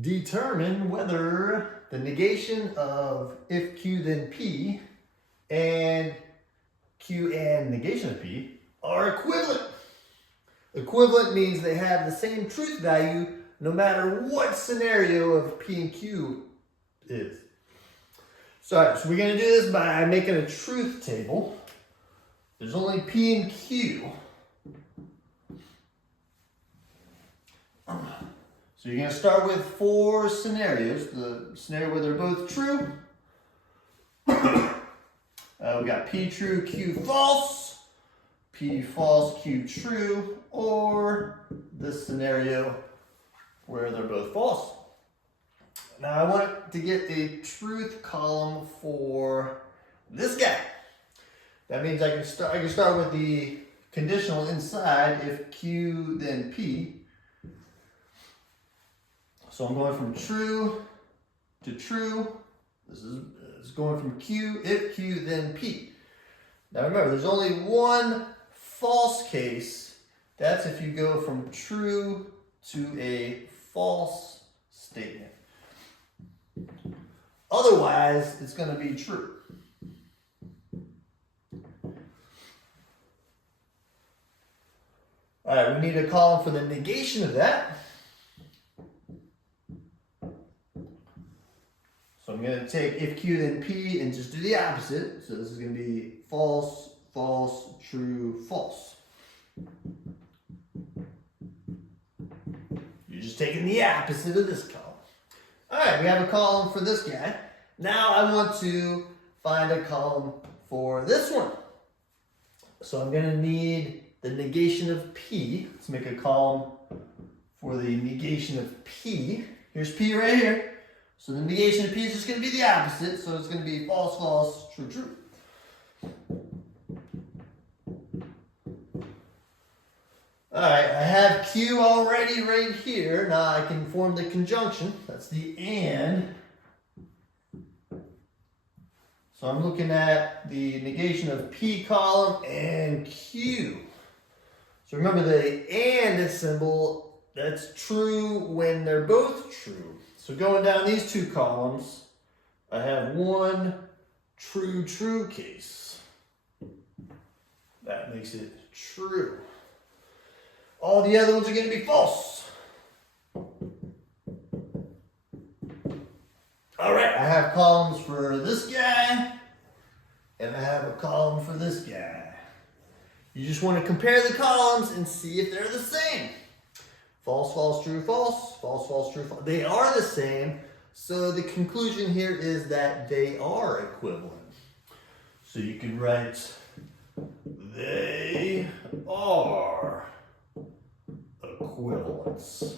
Determine whether the negation of if Q then P and Q and negation of P are equivalent. Equivalent means they have the same truth value no matter what scenario of P and Q is. So we're going to do this by making a truth table. There's only P and Q. So you're going to start with 4 scenarios. The scenario where they're both true. We got P true, Q false, P false, Q true, or this scenario where they're both false. Now I want to get a truth column for this guy. That means I can start with the conditional inside if Q then P. So I'm going from true to true. This is going from Q, if Q then P. Now remember, there's only one false case. That's if you go from true to a false statement. Otherwise, it's going to be true. All right, we need a column for the negation of that. So I'm going to take if Q then P and just do the opposite. So this is going to be false, false, true, false. You're just taking the opposite of this column. All right, we have a column for this guy. Now I want to find a column for this one. So I'm going to need the negation of P. Let's make a column for the negation of P. Here's P right here. So the negation of P is just going to be the opposite. So it's going to be false, false, true, true. All right, I have Q already right here. Now I can form the conjunction. That's the and. So I'm looking at the negation of P column and Q. So remember the and symbol, that's true when they're both true. So going down these 2 columns, I have one true, true case. That makes it true. All the other ones are going to be false. All right, I have columns for this guy, and I have a column for this guy. You just want to compare the columns and see if they're the same. False, false, true, false, false, false, true, false. They are the same, so the conclusion here is that they are equivalent. So you can write, they are equivalents.